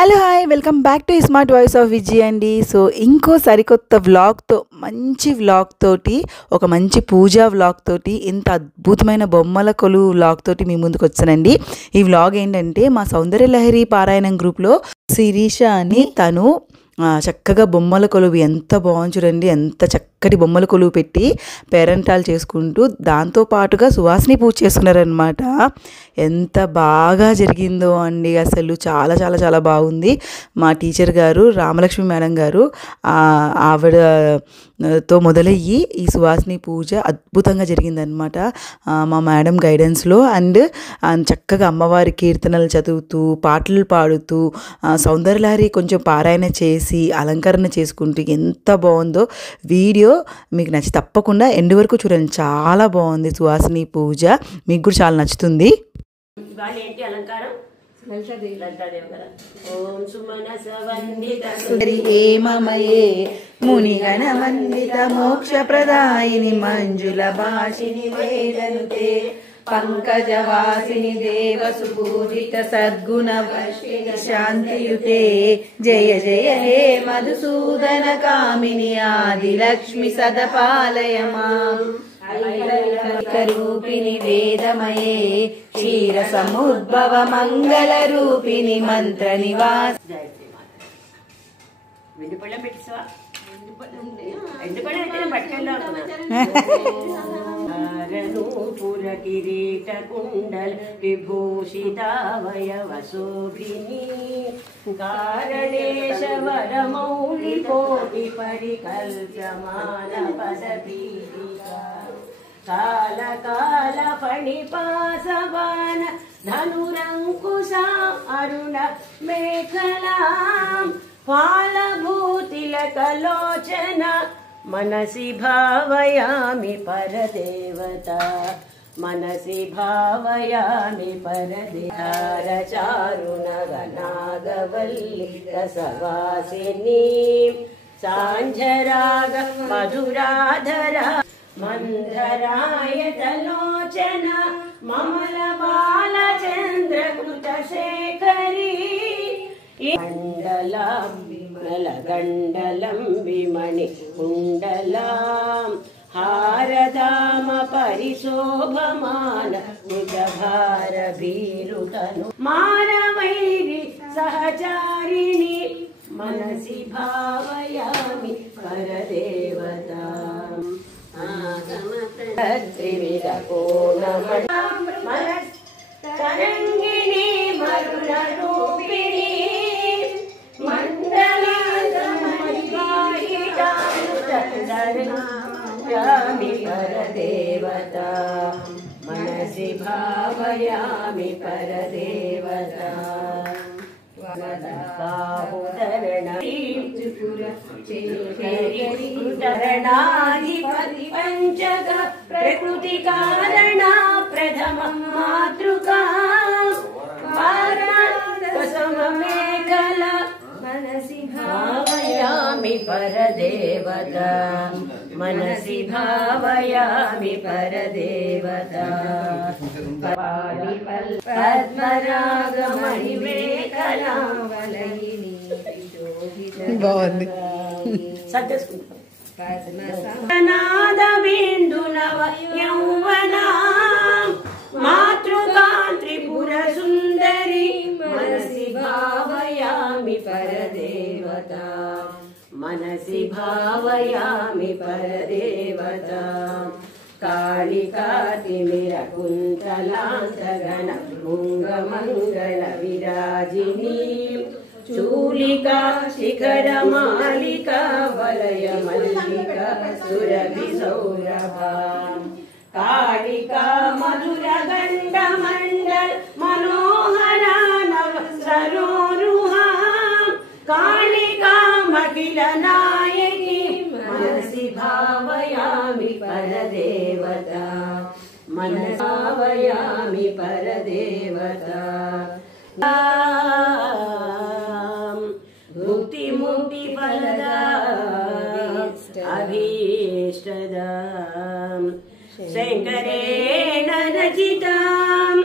Hello hi welcome back to smart voice of Vijay అండి. So ఇంకో సరికొత్త వ్లాగ్తో, మంచి వ్లాగ్ తోటి, ఒక మంచి పూజా వ్లాగ్ తోటి, ఇంత అద్భుతమైన బొమ్మల కొలువు వ్లాగ్ తోటి మీ ముందుకు వచ్చానండి. ఈ వ్లాగ్ ఏంటంటే మా సౌందర్య లహరి పారాయణం గ్రూప్లో శిరీష అని తను చక్కగా బొమ్మల కొలువు ఎంత బాగుంది చూడండి, ఎంత చక్కటి బొమ్మల కొలువు పెట్టి పేరెంటాలు చేసుకుంటూ దాంతో పాటుగా సువాసిని పూజ చేసుకున్నారనమాట. ఎంత బాగా జరిగిందో అండి, అసలు చాలా చాలా చాలా బాగుంది. మా టీచర్ గారు రామలక్ష్మి మేడం గారు ఆవిడతో మొదలయ్యి ఈ సువాసిని పూజ అద్భుతంగా జరిగిందనమాట మా మేడం గైడెన్స్లో. అండ్ చక్కగా అమ్మవారి కీర్తనలు చదువుతూ, పాటలు పాడుతూ, సౌందర్యలహరి కొంచెం పారాయణ చేసి అలంకరణ చేసుకుంటూ ఎంత బాగుందో. వీడియో మీకు నచ్చి తప్పకుండా ఎండ్ వరకు చూడండి, చాలా బాగుంది సువాసిని పూజ, మీకు కూడా చాలా నచ్చుతుంది. మునిగణ వందిత మోక్ష ప్రదాయిని మంజుల భాషిని వేదనుతే పంకజవాసిని దేవసుపూజిత సద్గుణ శాంతియుతే జయ జయ హే మధుసూదన కామిని ఆదిలక్ష్మి సదపాలయ మాం రూపిణి వేదమయే క్షీర సముద్భవ మంగళ రూపిణి మంత్ర నివాస నూపుర కిరీట కుండల విభూషితావయవశోభిని కారణేశ వరమౌళి కోటి పరికల్పమాన పదపీఠికా కాల కాల ఫణిపాసవాన ధనురంకుశా అరుణ మేఖలాం ఫాలభూతిలకలోచన మనసి భావయామి పరదేవతా మనసి భావయామి పరదేహారచారుణగనాగవల్లి రసవాసిని సాంఝరాగ మధురాధర మంధరాయతలోచన మమల బాలచంద్రకృత శేఖరీ మండలం విమణి కుండలాం హారధామ పరిశోభమాన నిజభార భీరుతను మానవైరి సహచారిణి మనసి భావయామి పరదేవతా త్రివిధ తరంగిణి మరుణ రూపిణి మండలామి పరదేవతా మనసి భావయామి పరదేవతా రణాధిపతి పంచగ ప్రకృతి కారణ ప్రథమ మాతృకా సమమేఖల మనసి భావయామి పరదేవతా మనసి భావయామి పరదేవతా పద్మరాగమణి మేఖలావలయిని బాగుంది పద్మనాద బిందునవ యౌవనా మాతృకాంత్రిపుర సుందరి మనసి భావయామి పరదేవతా మనసి భావయామి పరదేవతా కాళికాతిమిర కుంతలాంతగణ ముంగమంగళ విరాజిని చూలికా శిఖర మాలికా వలయ మల్లికా సురభి సౌరభా కాళికా మధుర గండ మండల్ మనోహర నవ సరోరుహా కాళికా మఖిల నాయకి మనసి భావయామి పరదేవతా మనసి భావయామి పరదేవతా ముక్తి ముక్తి ఫలదా అభీష్టదా శంకరేణ రచితాం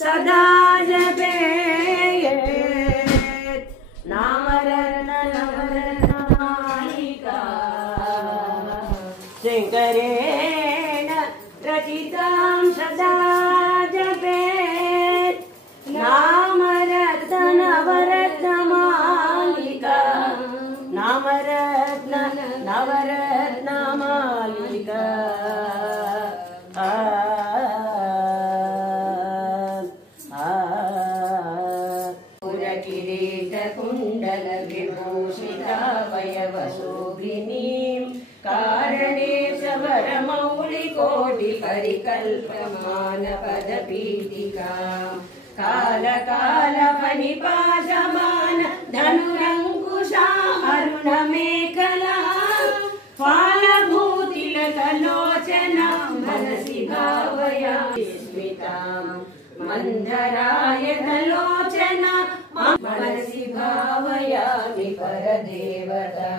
సదా జపేత్ नामरत्न नवरत्नमालिका शङ्करेण रचितां सदा जपेत् नामरत्न नवरत्नमालिका नामरत्न नवरत्नमालिका पुरकिरीटकुण्डल विभूषिता वयवशोभिनीं कारणेश वरमौलिकोटिपरिकल्पमानपदपीठिकां कालकालफणिपाशमान धनुरङ्कुशामरुणमेखला फालभूतिलकलोचना मनसि भावयामि स्मितां मन्धरायतलोचना मनसि भावयामि परदेवता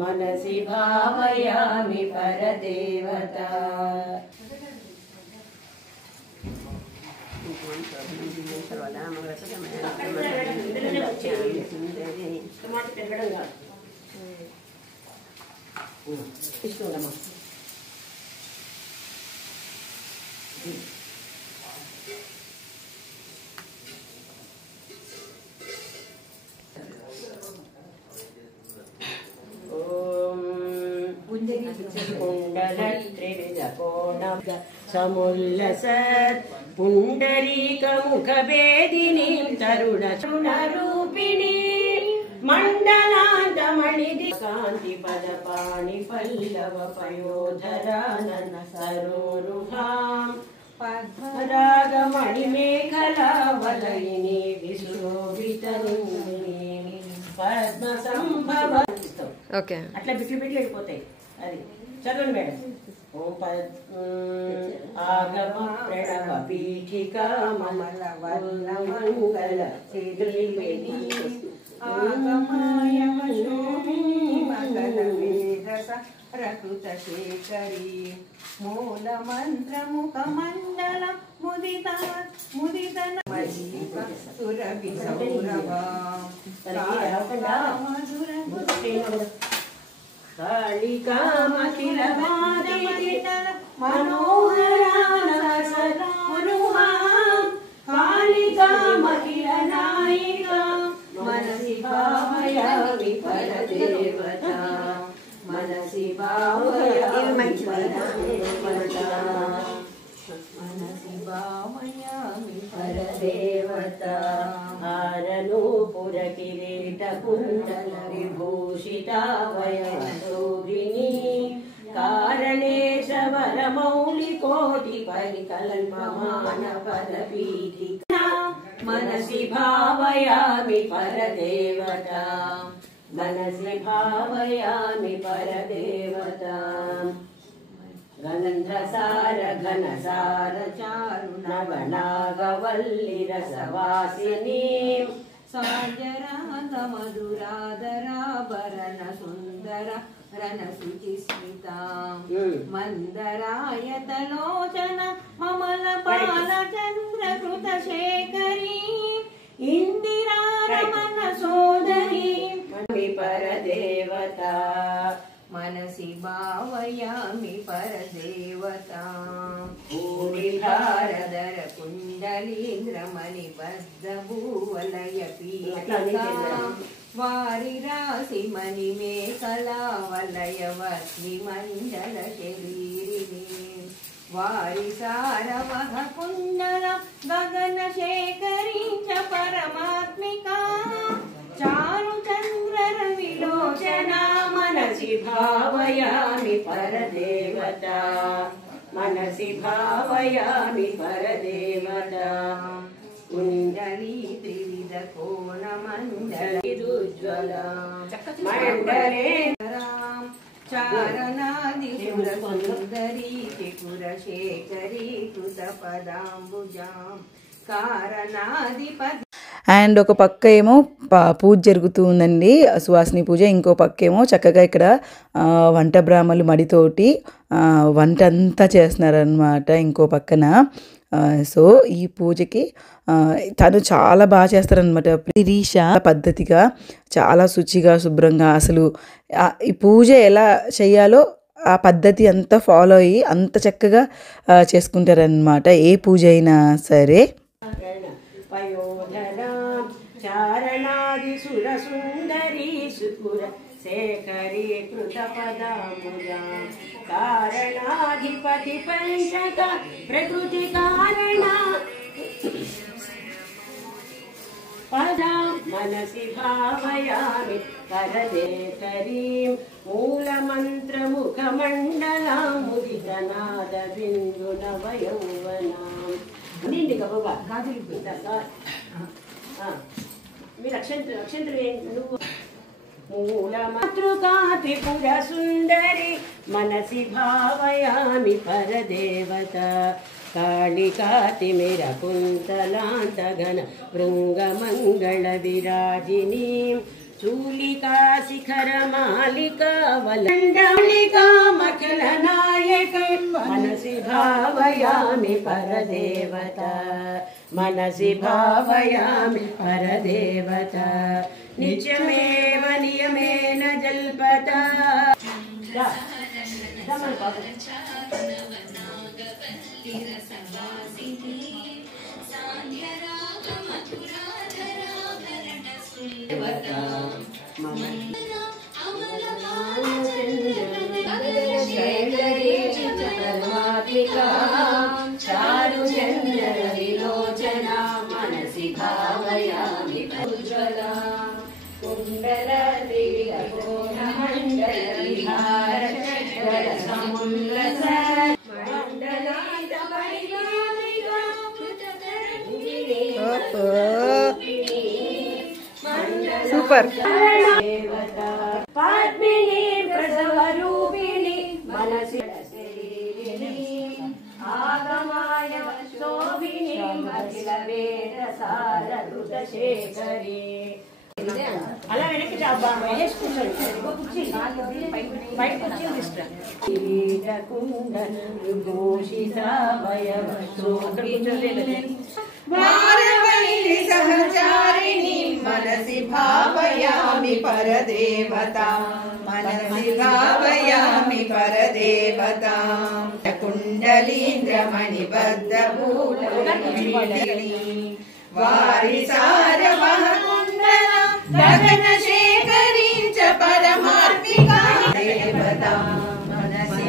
मनसि भावयामि परदेवता समुल्लसत् पुण्डरीकमुखभेदिनीं तरुणरूपिणीं मण्डलान्तमणिदि कान्तिपदपाणिपल्लवपयोधरानन सरोरुहां पद्मरागमणिमेखला वलयिनी विशोभितरुणी पद्मसंभव ఓకే అట్లా బిట్లు బిట్లు వెళ్ళిపోతాయి అది చదవండి మేడం ఓం ఆగమ ప్రణవ పీఠికా మమల వల్ల మంగళ శ్రీవేది ఆగమాయ మంగళ వేదస ప్రకృత శేఖరీ మూల మంత్రముఖ మండల ముదితన సురభి సౌరభా कालिकामखिलवादितल मनोहरानसरुहां कालिकामखिलनायिका मनसि भावयामि परदेवता मनसि भावयामि परदेवता मनसि भावयामि परदेवता हारनूपुरकिरीटकुण्डल विभूषिता वयशोभिनी कारणेश वरमौलिकोटिपरिकल्पमानपदपीठिका मनसि भावयामि परदेवता मनसि भावयामि परदेवता गन्धसार घनसार चारुणवनागवल्लिरसवासिनीं साजराग मधुराधराभरण सुन्दर रणशुचिस्मितां मन्दरायतलोचन ममलपालचन्द्रकृतशेखरीं इन्दिरारमण सोदरीं परदेवता मनसि भावयामि परदेवतां भूरिभारधर कुण्डलीन्द्रमणिबद्धभूवलयपीठिकां वारिरासिमणिमेखला वलयवह्निमण्डलशरीरिणीं वारिसारवः कुण्डलं गगनशेखरीं च परमात्मिकां चारुचन्द्ररविलोचना मनसि भावयामि परदेवता मनसि भावयामि परदेवता कुण्डली त्रिविध कोणमण्डलिरुज्ज्वला मण्डले चारणादिसुरसुन्दरी त्रिपुरशेखरी कृतपदाम्बुजां कारणाधिपति అండ్ ఒక పక్క ఏమో పూజ జరుగుతూ ఉందండి, సువాసిని పూజ. ఇంకో పక్క ఏమో చక్కగా ఇక్కడ వంట బ్రాహ్మలు మడితోటి వంట అంతా చేస్తున్నారనమాట. ఇంకో పక్కన సో ఈ పూజకి తను చాలా బాగా చేస్తారనమాట. శిరీష పద్ధతిగా చాలా శుచిగా శుభ్రంగా అసలు ఈ పూజ ఎలా చేయాలో ఆ పద్ధతి అంతా ఫాలో అయ్యి అంత చక్కగా చేసుకుంటారనమాట ఏ పూజ అయినా సరే. చారణాది సుర సుందరీ సుకుర శేఖరీ కృత పదామురా కారణాధిపతి పంచక ప్రకృతి కారణ పదా మనసి భావయామి పరదేతరీం మూలమంత్రముఖమండలాం ముదితనాద బిందునవయౌవనాం నిండి గబగా గాజులు మీరు అక్షంతలు నువ్వు మూలమాతృకాత్రిపుర సుందరి మనసి భావయామి పరదేవత కాళికాతిమిర కుంతలాంతగన భృంగమంగళ విరాజినీ చూలికా శిఖర మాలికా వలండాళికా మఖిల నాయక మనసి భావయామి పరదేవత మనసి భావయామి పరదేవత నిత్యమేవ నియమేన జల్పత చారు చంద్ర విలోచన మనసి భావయామి ఉజ్వల కుండల మండల విహార చక్ర సముల్లస సూపర్. పద్మిని ప్రసవ రూపిణి మనసి ఆగమాయ శోభిని అఖిల వేద సార ఋత శేఖరి. అలా వెనక్కి సహచారిణి మనసి భావయామి పరదేవత మనసి భావయామి పరదేవత కుండలీంద్రమణి బద్ధ వారి సారవహ కుండల గగన శేఖరించ పరమాత్మిక దేవత మనసి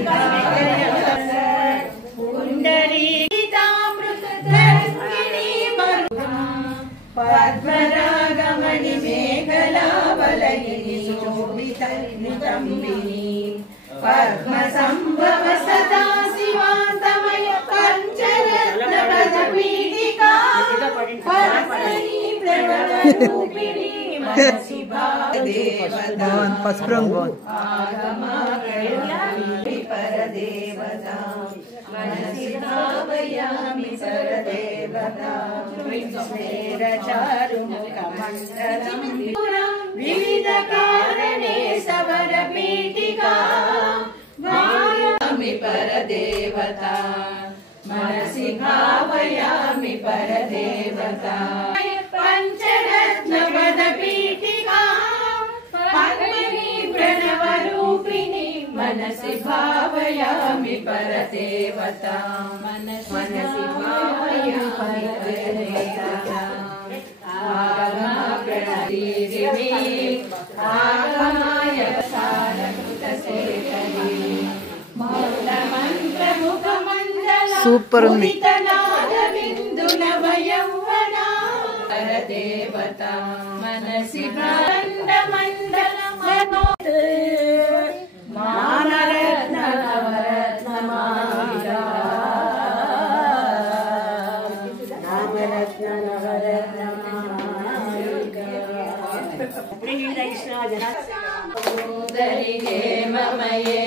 కుండలీతామృత పద్మరాగమణి మేఘలావలయిని శోభిత నితంబిని పద్మ సంభవ సదా శివాంతమయ పంచరత్న పద పీఠికా పద్మని ప్రణవ రూపిణి మనసి భావదేవత ఆగమామి పరదేవత మనసి భావయామి పరదేవత చారుముఖమండలం వివిధ కారణే సవర పీఠికా భావయామి పరదేవత మనసి భావయామి పరదేవత పంచరత్న పద పీఠికా పద్మిని ప్రణవ రూపిణి మనసి భావయామి పరదేవత మనసి భావయామి పరదేవత ఆగమాయ సారకృత శేఖరి సూపర్ ఉంది. పరదేవత మనసి మండల మానరత్న నవరత్న నామరత్న నవరత్న మమయే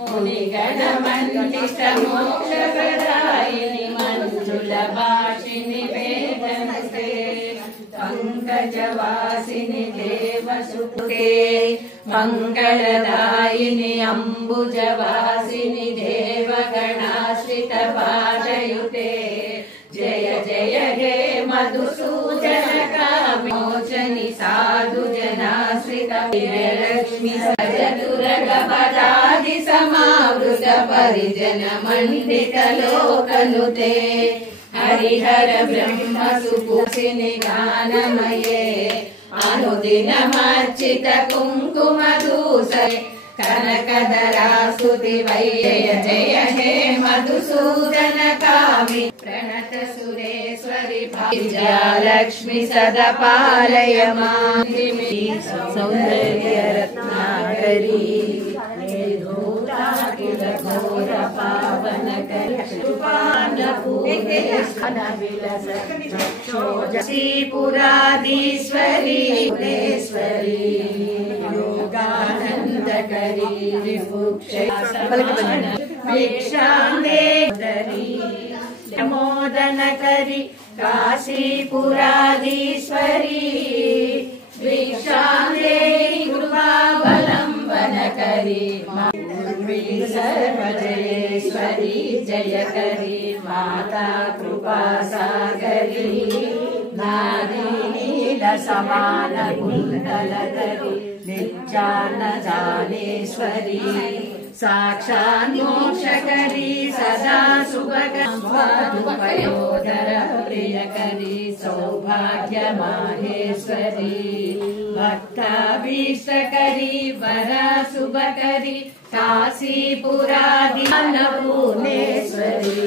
మునిగణ మండిత మోక్షప్రదాయిని మంజుల భాషిని వేదనస్తే పంకజవాసిని దేవసుతే మంగళదాయిని అంబుజవాసిని దేవగణాశ్రిత పాదయుతే साधु जनाश्रित लक्ष्मी चतुरग पदादि समावृत परिजन मंडित लोकनुते हरिहर ब्रह्म सुपुषिनि गानमये अनुदिनमर्चित कुंकुम दूसरे कनकधरास्तुति वैजय जय हे मधुसूदन कामि प्रणत सुरेश्वरि विजयालक्ष्मी सदा पालय मां सौंदर्य रत्नाकरी घोर पावन श्रीपुराधीश्वरी कुलेश्वरी योगानंद करी भिक्षांदेरी मोदन करी काशीपुराधीश्वरी भिक्षांदेरी कृपावलंबन करी सर्वजयेश्वरी जय करी माता कृपा सागरी नारी नील समान कुंडल धरी नित्यान जानेश्वरी साक्षात् मोक्षकरी सदा सुभगोदर प्रियकरी सौभाग्य माहेश्वरी भक्ताभीष्टकरी वरा शुभकरी काशीपुराधीनपूर्णेश्वरी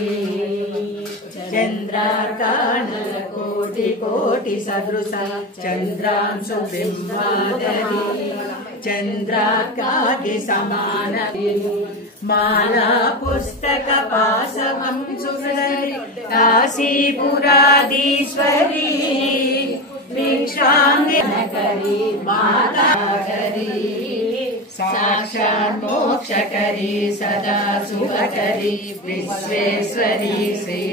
चंद्रार्कानल कोटि कोटि सदृश चंद्रांशु बिंबाधरी चंद्रार्कादि समान माला पुस्तक पाशवं सुंदरी काशीपुराधीश्वरी भिक्षांदेरी माता करी साक्षात् मोक्षकरी सदा सुखकरी विश्वेश्वरी श्री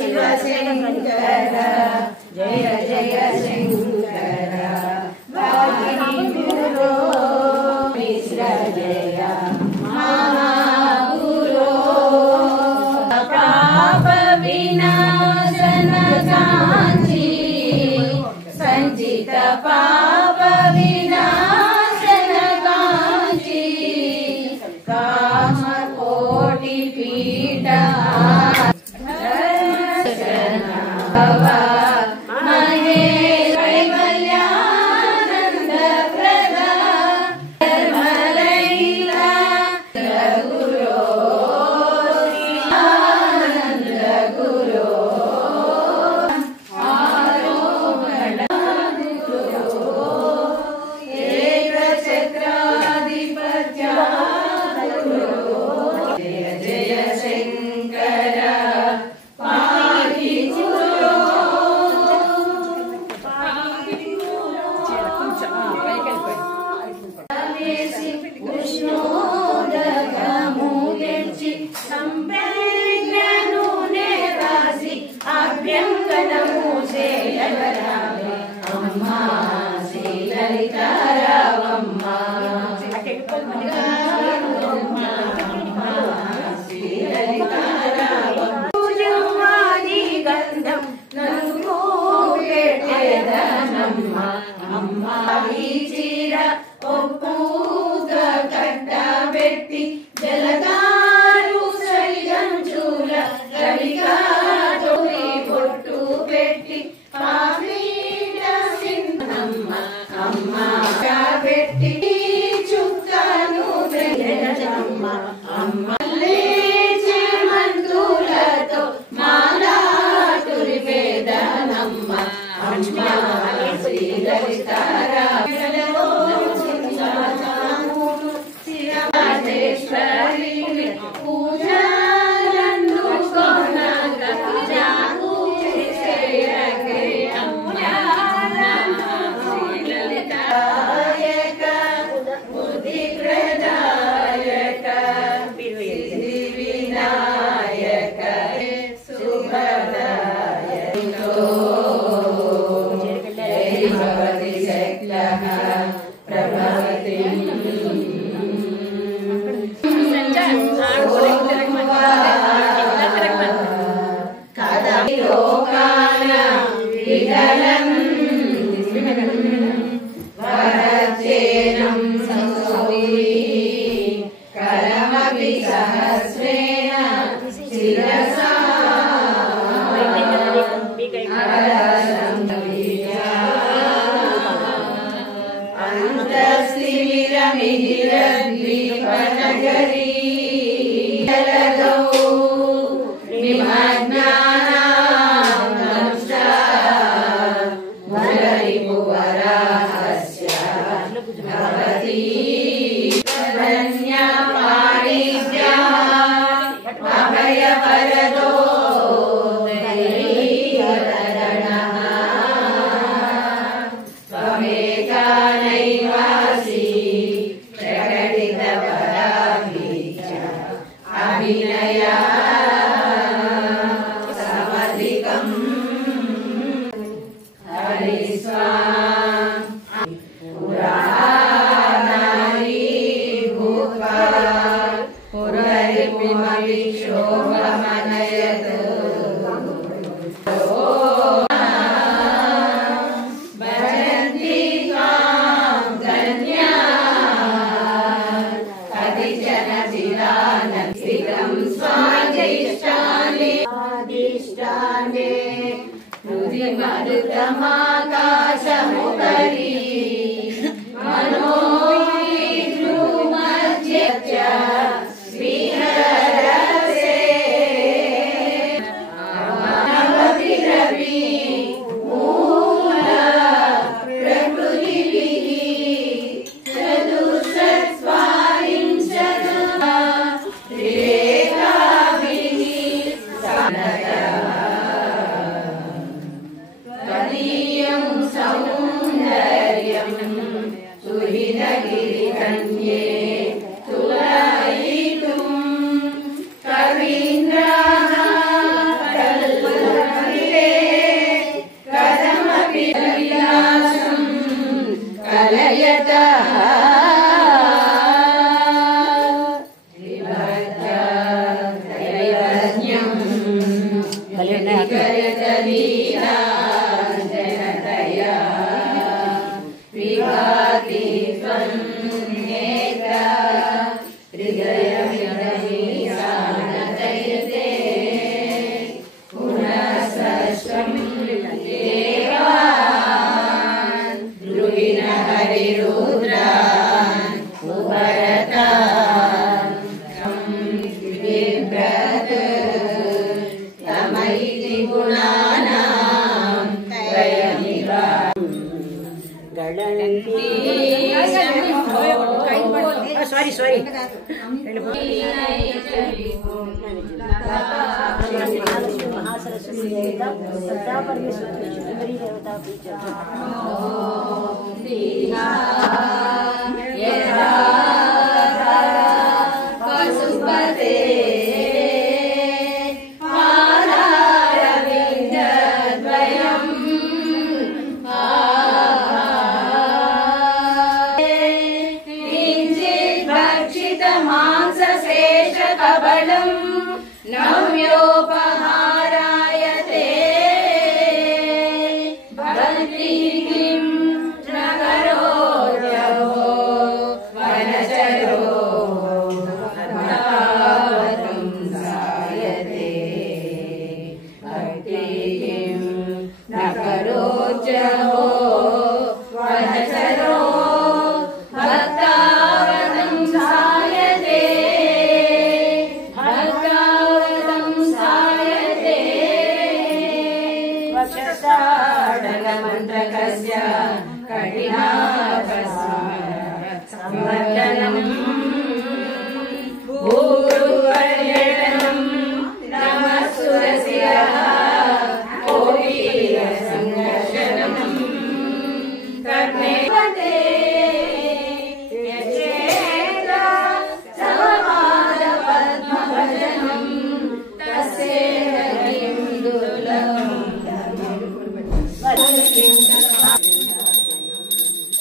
शिवशंकर जय जय शंकर गुरो मिश्र जय महागुरो पाप विनाशन कांची संचित पाप विनाशन कांची काम कोटि पीठ महेश कैवल्यानंद प्रदा धर्मलैला गुरो आनंद गुरो आरोहण गुरो एक छत्राधिपत्य गुरो जय जय शंकर पाहि गुरो ఉష్ణోదకములెచ్చి సంవేదనూనే రాసి అభ్యంగనము చేయగరావే అమ్మా శ్రీలలితారావమ్మ పూజమాది గంధం నన్ను పెట్టేదనమ్మ అమ్మ చీర ఒప్పుగ కట్టబెట్టి జలదారు సరిగంచుల రవిగా తొలి పొట్టు పెట్టి పాపీట సింహమ్మ అమ్మ పెట్టి చుక్కను పెద్దమ్మ అమ్మ మంతులతో మాలా తురిపేదనమ్మ అమ్మ శ్రీలలితారా పూజలందు కొనగ జాగు చేయగే శ్రీలలితాయక బుద్ధి ప్రదాయక సిద్ధి వినాయక శుభదాయక జై భవతి శక్ల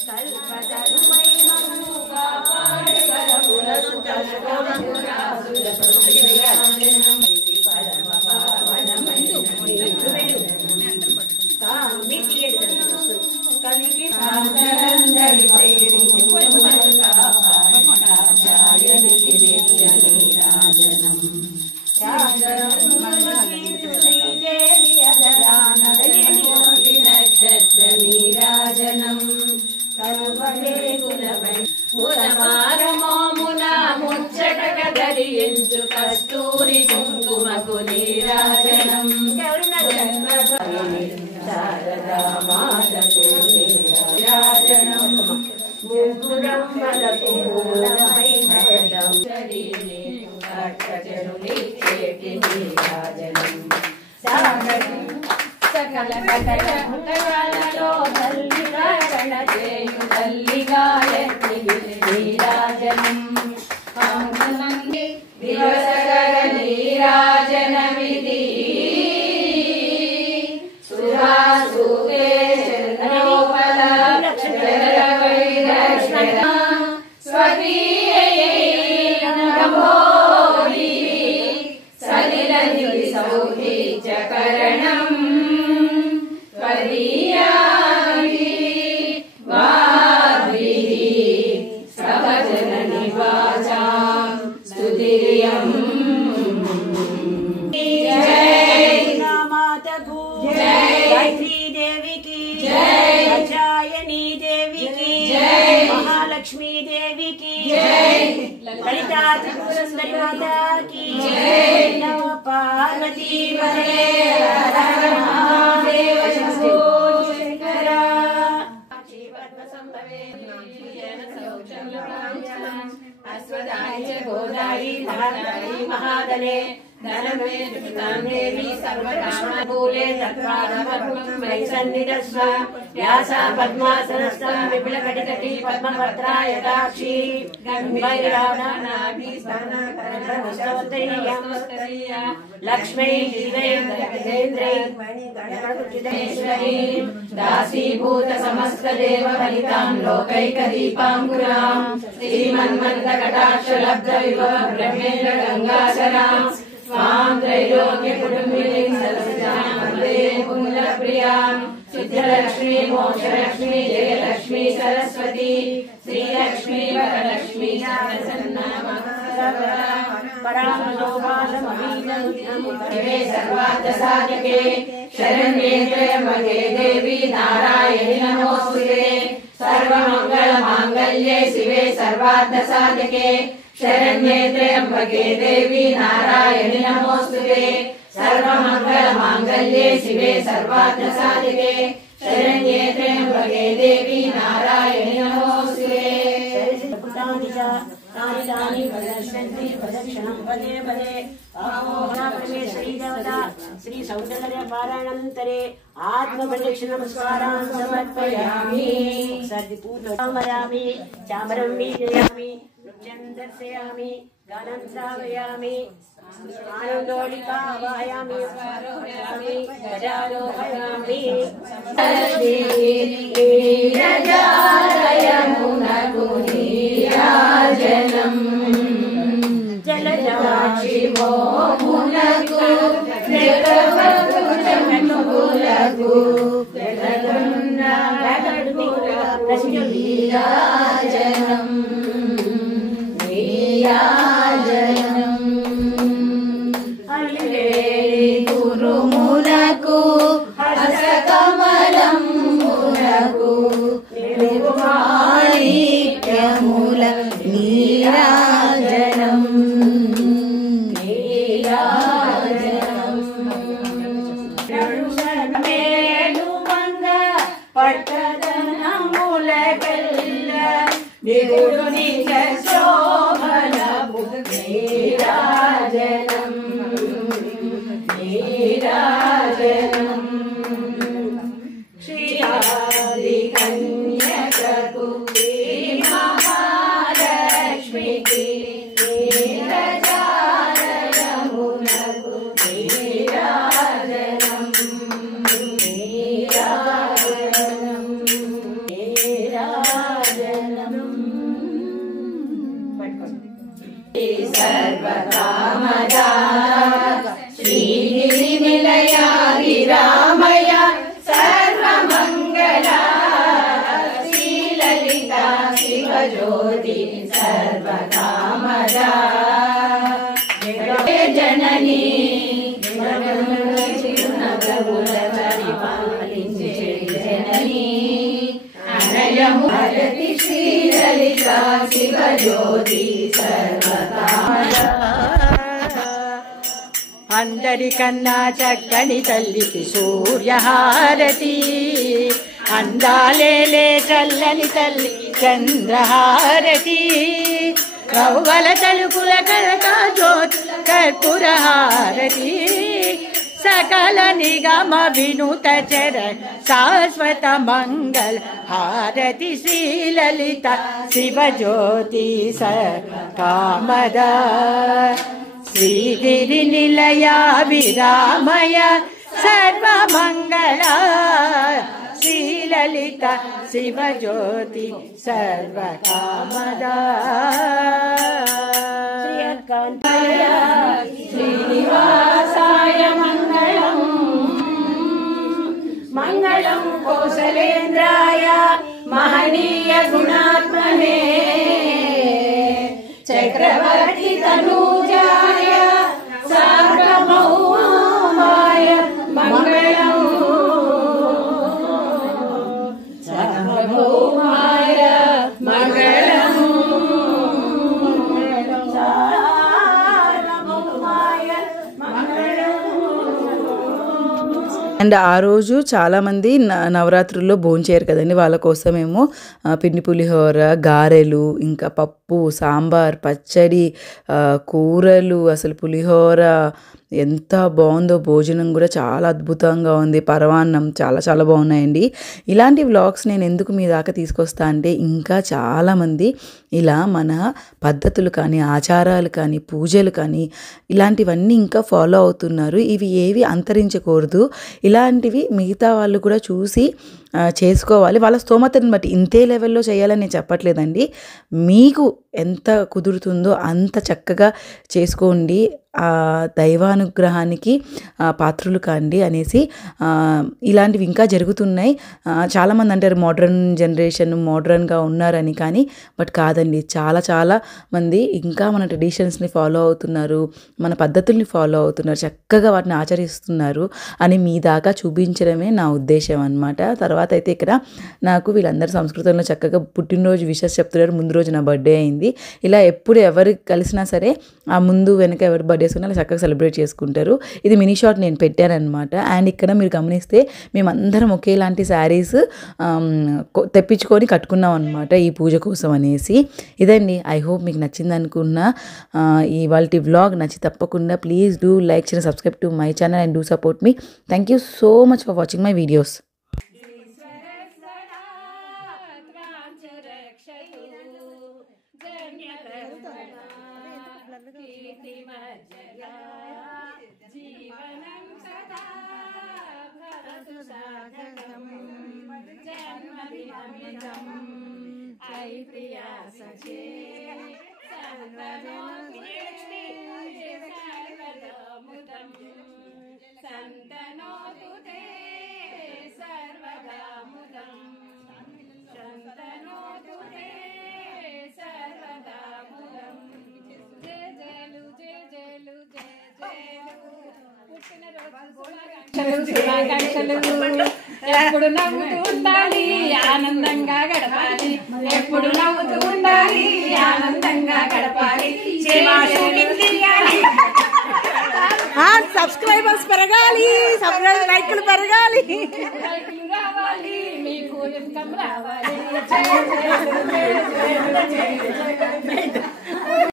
కల్పతరుమై మము కాపాడు కలపులను కలగమనురా कात्यायनी शारदा मातु नीराजनं मुकुरं मलपूर्णमैनयनं शरीरे अट्टचरुलिचेति नीराजनं सागरं सकल कटकटकलो दल्लिगारणजेयु दल्लिगायत्रि नीराजनं आनन्दे दिवसकर नीराजनमिति सुधासुते चन्द्रोपल लक्ष्मणवैरश्मना स्वकीयै नमोरि सलिलनिधि सौभीचकरणम् त्वदीयाभिः वाग्भिः सहजननिवाचां स्तुतिर्यम् गायत्री देवी की जय, कात्यायनी देवी की जय, महालक्ष्मी देवी की जय, ललिता त्रिपुर सुंदरी माता की जय, नव पार्वती पते हर हर महादेव शंभो शंकर अस्वदाय गोदायी महादायी महादने धनमे देवी सर्वकामभूले तत्त्वानमग्नं मयि सन्निधस्व व्यासा पद्मासनस्थं विपुलकटितटी पद्मपत्रा यदाक्षी गम्भीरानाभिस्तनकरणस्तोत्रय्या लक्ष्मै दिवै गजेन्द्रै गणपतिश्वरी दासीभूत समस्तदेव फलितां लोकैकदीपाङ्कुरां श्रीमन्मन्दकटाक्षलब्धविभव ब्रह्मेन्द्र गङ्गाधरां स्वां त्रैलोक्य कुटुम्बिनीं सरसिजां वन्दे कुमुदप्रियां सिद्धलक्ष्मी मोक्षलक्ष्मी जयलक्ष्मी सरस्वती श्रीलक्ष्मी वरलक्ष्मी शिवे सर्वार्थसाधके शरण्ये त्र्यम्बके देवी नारायणि नमोस्तुते सर्वमङ्गलमाङ्गल्ये शिवे सर्वार्थसाधके शरण्ये त्र्यम्बके देवी नारायणि नमोस्तुते सर्वमङ्गलमाङ्गल्ये शिवे सर्वार्थसाधके शरण्ये त्र्यम्बके देवी नारायणि नमोस्तुते तानि वदन्ति प्रदक्षिणं पदे पदे परमेश्वरी देवता श्री सौन्दर्य पारायणानन्तरे आत्मप्रदक्षिणं स्मरान् समर्पयामि सर्वपूर्णमयामि चामरं वीजयामि नृत्यं दर्शयामि गानं श्रावयामि आनन्दोलिकावायामि स्वारोहयामि गजारोहयामि नीराजनं जलजवाक्षिवो मुनकु नेत्रवकुचमनुकुलकु नीराजनं नीराजनं हरिवेलि गुरुमुनकु हसकमलं मुनकु निर्माणिक्यमूल नीराजनं नीराजनं मेलुमंग पट्टदनमुलगल्ल निगुरुनिज शोभन नीराजनं नीराजनं श्रीयादिकन्यकु महालक्ष्मीकी नीरजालयमुनकु नीराजनं नीराजनं नीराजनं सर्वकामदा श्रीगिरिनिलया गिरामय सर्वमङ्गला श्रीललिता शिवज्योति सर्वकामदा जननी जननी अनयमुहरति श्रीललिता शिवज्योति सर्वकामदा అందరికన్నా చక్కని తల్లికి సూర్యహారతి అందాలేలే చల్లని తల్లి చంద్రహారతి రవ్వల తలుపుల కలకా జ్యోతి కర్పూరహారతి सकल निगम विनुत चर शाश्वत मंगल हारति श्री ललिता शिव ज्योति कामद श्रीगिरि निलया विरामय सर्व मंगल श्री ललिता शिव ज्योति सर्व कामद श्रीनिवासाय मंगलम कौशलेन्द्राय महनीय गुणात्मने चक्रवर्ती तनूजाय सार्वभौमाय मंगलम सार्वभौमाय मंगलम అండ్ ఆ రోజు చాలామంది నవరాత్రుల్లో భోంచేయరు కదండి, వాళ్ళ కోసమేమో పిండి పులిహోర, గారెలు, ఇంకా పప్పు, సాంబార్, పచ్చడి, కూరలు, అసలు పులిహోర ఎంత బాగుందో, భోజనం కూడా చాలా అద్భుతంగా ఉంది, పరమాన్నం చాలా చాలా బాగున్నాయండి. ఇలాంటి వ్లాగ్స్ నేను ఎందుకు మీ దాకా తీసుకొస్తా అంటే ఇంకా చాలామంది ఇలా మన పద్ధతులు కానీ, ఆచారాలు కానీ, పూజలు కానీ ఇలాంటివన్నీ ఇంకా ఫాలో అవుతున్నారు. ఇవి ఏవి అంతరించకూడదు. ఇలాంటివి మిగతా వాళ్ళు కూడా చూసి చేసుకోవాలి. వాళ్ళ స్తోమతను బట్టి ఇంతే లెవెల్లో చేయాలని నేను చెప్పట్లేదండి. మీకు ఎంత కుదురుతుందో అంత చక్కగా చేసుకోండి. దైవానుగ్రహానికి పాత్రులు కాండి అనేసి ఇలాంటివి ఇంకా జరుగుతున్నాయి. చాలామంది అంటారు మోడ్రన్ జనరేషన్, మోడ్రన్గా ఉన్నారని, కానీ బట్ కాదండి. చాలా చాలా మంది ఇంకా మన ట్రెడిషన్స్ని ఫాలో అవుతున్నారు, మన పద్ధతుల్ని ఫాలో అవుతున్నారు, చక్కగా వాటిని ఆచరిస్తున్నారు అని మీ దాకా చూపించడమే నా ఉద్దేశం అన్నమాట. తర్వాత అయితే ఇక్కడ నాకు వీళ్ళందరూ సంస్కృతంలో చక్కగా పుట్టినరోజు విషెస్ చెప్తున్నారు. ముందు రోజు నా బర్త్డే అయింది. ఇలా ఎప్పుడు ఎవరు కలిసినా సరే ఆ ముందు వెనక ఎవరు బర్త్డేస్ ఉన్నా చక్కగా సెలబ్రేట్ చేసుకుంటారు. ఇది మినీ షాట్ నేను పెట్టానమాట. అండ్ ఇక్కడ మీరు గమనిస్తే మేమందరం ఒకేలాంటి శారీస్ తెప్పించుకొని కట్టుకున్నాం అనమాట ఈ పూజ కోసం అనేసి. ఇదండి, ఐ హోప్ మీకు నచ్చింది అనుకున్నా. ఇవాళ వ్లాగ్ నచ్చి తప్పకుండా please do like, share, subscribe to my channel and do support me. Thank you so much for watching my videos. जीवनं सदा भवतु साधकं जन्मदिनमिदम् अयि प्रिया सखे सर्वदामुदं सन्तनोतु ते सर्वदामुदं सन्तनोतु ते सर्वदामुदं जय जयलु जय जयलु जय శుభాకాంక్షలు. ఎప్పుడు నవ్వుతూ ఉండాలి, ఆనందంగా గడపాలి. ఎప్పుడు నవ్వుతూ ఉండాలి, ఆనందంగా గడపాలి. సబ్స్క్రైబర్స్ పెరగాలి, లైక్లు పెరగాలి, లైక్లు రావాలి, మీకు ఇన్కమ్ రావాలి.